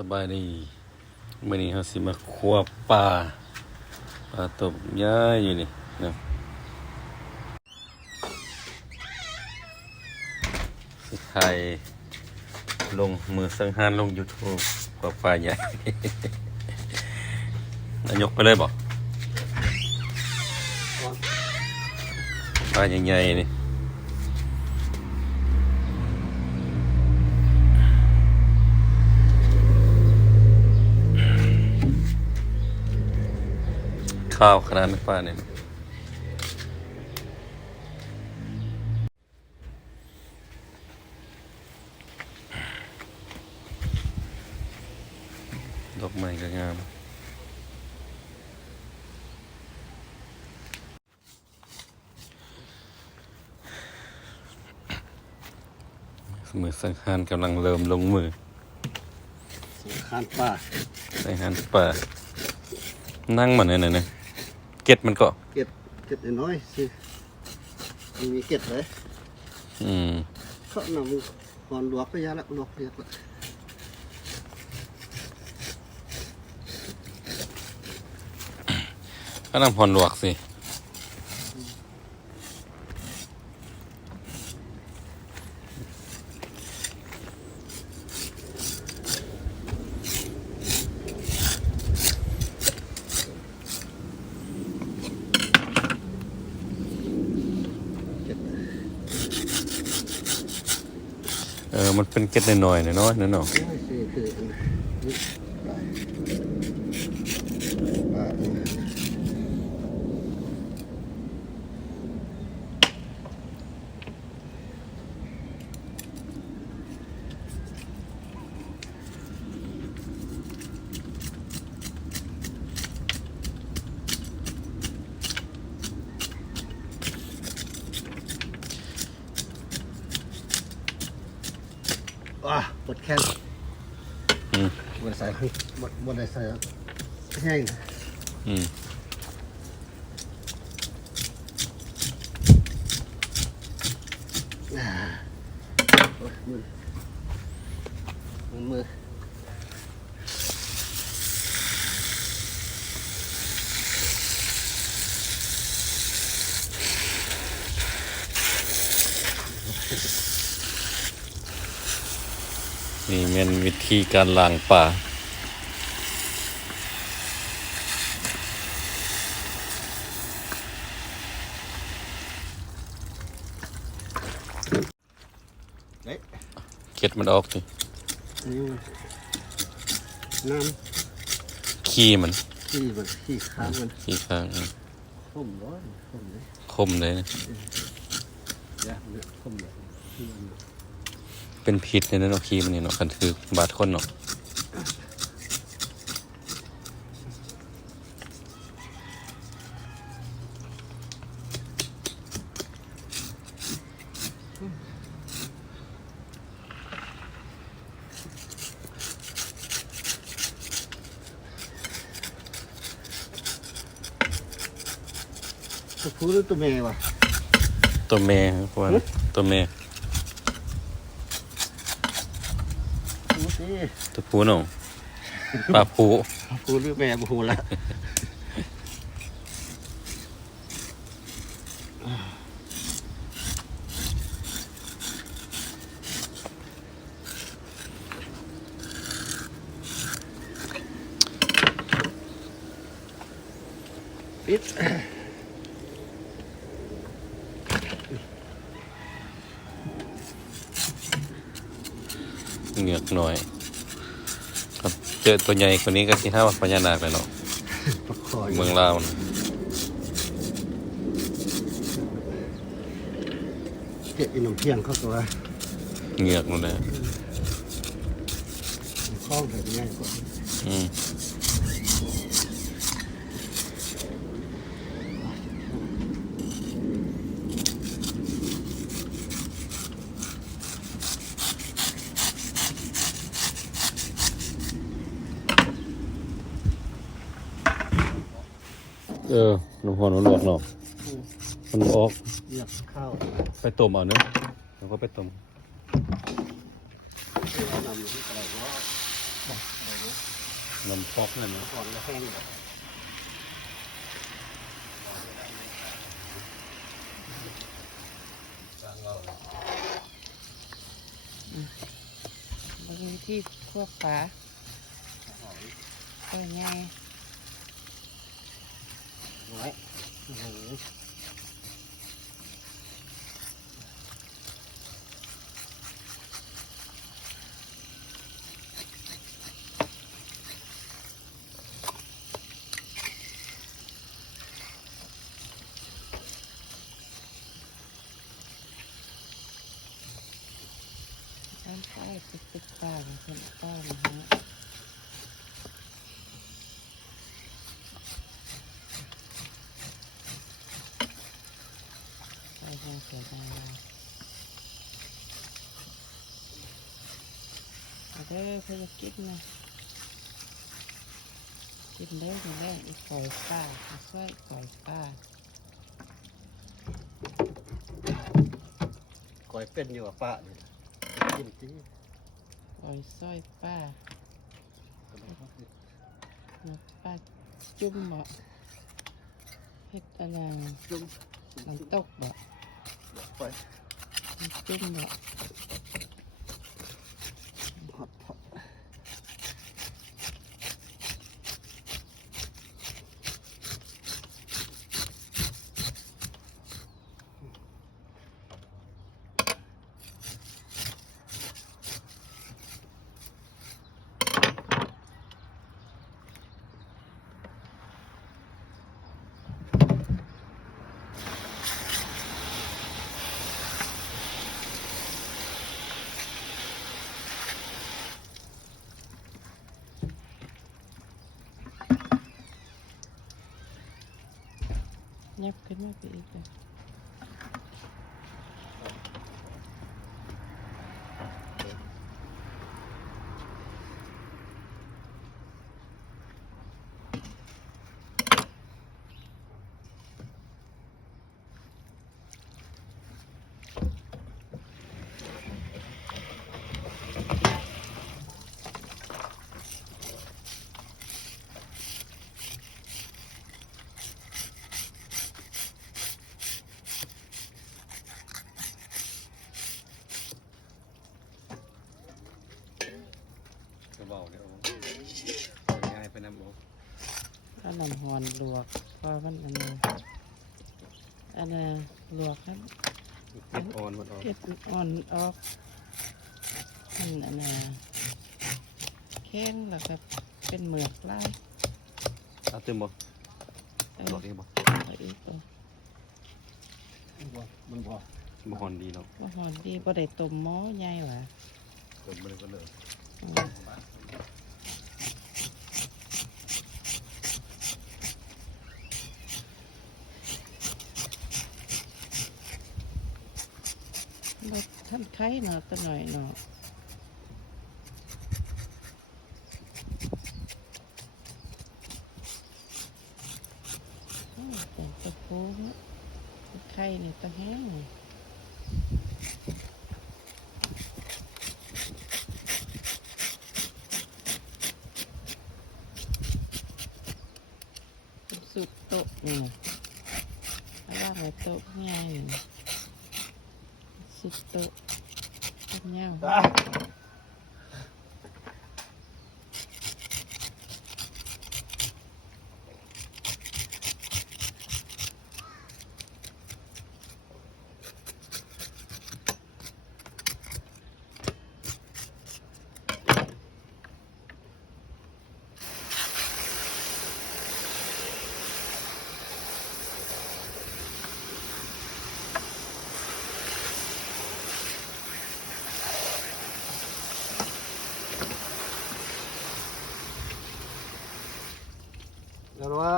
สบายดีมื้อนี้เฮาสิมาคั่วปลาตบย่าอยู่นี่นะสิถ่ายลงมือสังหารลง YouTube คั่วปลาใหญ่ นายกไปเลยบ่ปลาใหญ่ๆนี่ข้าวขนาดนั้นปลาเนี่ยดอกไม้ก็งามมือสังหารกำลังเริ่มลงมือสังหารป่าสังหารป่านั่งมันเนี่ยเก็ดมันก็เก็ดน้อยสิมีเก็ดเลยเขานำก่อนลวกไปยาละลวกเรียกละก็นำพรลวกสิมันเป็นเก็ดน้อยๆเนาะนั่นเนาะบดแค้นบดใส่บดใส่แห้งมือนี่เป็นวิธีการล้างปลาเก็ดมันออกสิน้ำขี้มันขี้ค้างมันขี้ค้างคมร้อนคมเลยนะคมเลยเป็นพิษเนี่ยเนาะขี้มันนี่เนาะคันคือบาดคนเนาะตัวผู้หรือตัวแม่วะตัวแม่พวกตัวแม่ตัวผู้เนาะปลาผู้หรือแม่ผู้ละปิดเหงือกหน่อยครับเจอตัวใหญ่คนนี้ก็คิดว่าพญานาคเลยเนาะเมืองลาวนะเก็บอินมเพียงเข้าตัวเหงือกนู่นเลยคล้องแบบง่ายกว่าน้ำหอมมันหลวกเนาะมันออกอยากข้าวไปต้มเอาเนื้อแล้วก็ไปต้มเอานำที่ตลาดว่า นมพอกนั่นนะ อ่อนและแห้งเลย บางที่พวกฝาก็ง่าย น้อยโอ้โห ด้านใต้ตึกป้าเป็นป้านะฮะใช่ใช่เสียดายเอาเด้อเพื่อจะกินนะกินเด้อกินได้อีกปล่อยป้าช่วยปล่อยป้า ก่อยเป็นอยู่กับป้าเนี่ยกินที่ ปล่อยสร้อยป้าแล้วป้าจุ่มบ่เฮ็ดอะไร จุ่ม น้ำตกบ่ ปล่อย จุ่มบ่ ฮอตฮอตยับขึ้นมาไปอีกเลยกระเบาเนี่ยโอ้ง่ายไปน้ำโอ้ ก็น้ำหอนลวกเพราะมันอันนี้ลวกครับ เก็บอ่อนหมดออก เก็บอ่อนออกมันแข้งแล้วก็เป็นเหมือกลาย เอาเต็มบ่ เออ หลอดเองบ่ เอาอีกตัว มันบ่ บ่ฮอนดีเนาะ ว่าหอนดีบ่ได้ต้มหม้อใหญ่หว่ะ เติมไปเลยก็เลย อืมบ่ท่านไข่เนาะตัวหน่อยเนาะแต่ตะปูเนี่ยไข่นี่ตะแห้งนี่สุดโต๊ะนี่เอาว่างไว้โต๊ะง่ายนี่สุดโต๊ะเป็นเงา แล้วว่า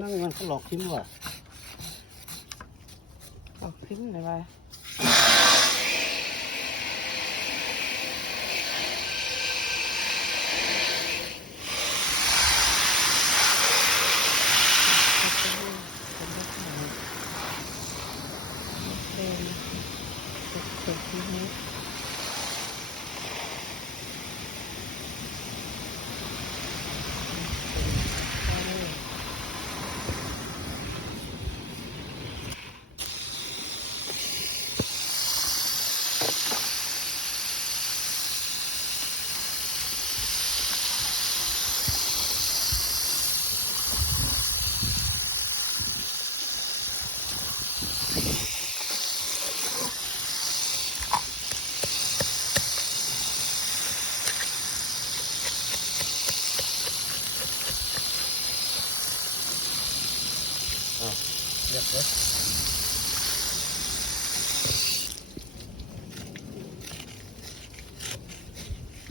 นั่งมันก็หลอกทิ้งว่ะ ออกขึ้นเลยว่า ส่งที่นี้เรียบเลย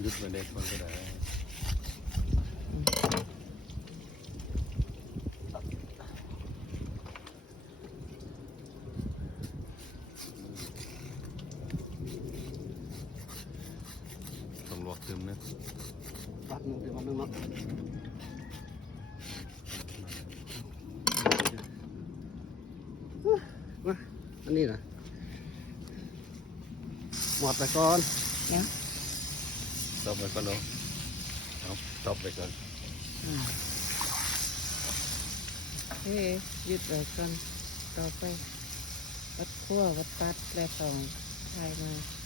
หยุดไว้ได้คนก็ได้ต้องลวกซึมนะ ปัดหนึ่งเดี๋ยวมันนึงเนาะมาอันนี้นะหมดไปก่อน นะ ตบไปก่อนเนาะเอาตบไปก่อน เฮ้ยหยุดไว้ก่อนต่อไปวัดขั้ววัดตัดแล้วสองทายมา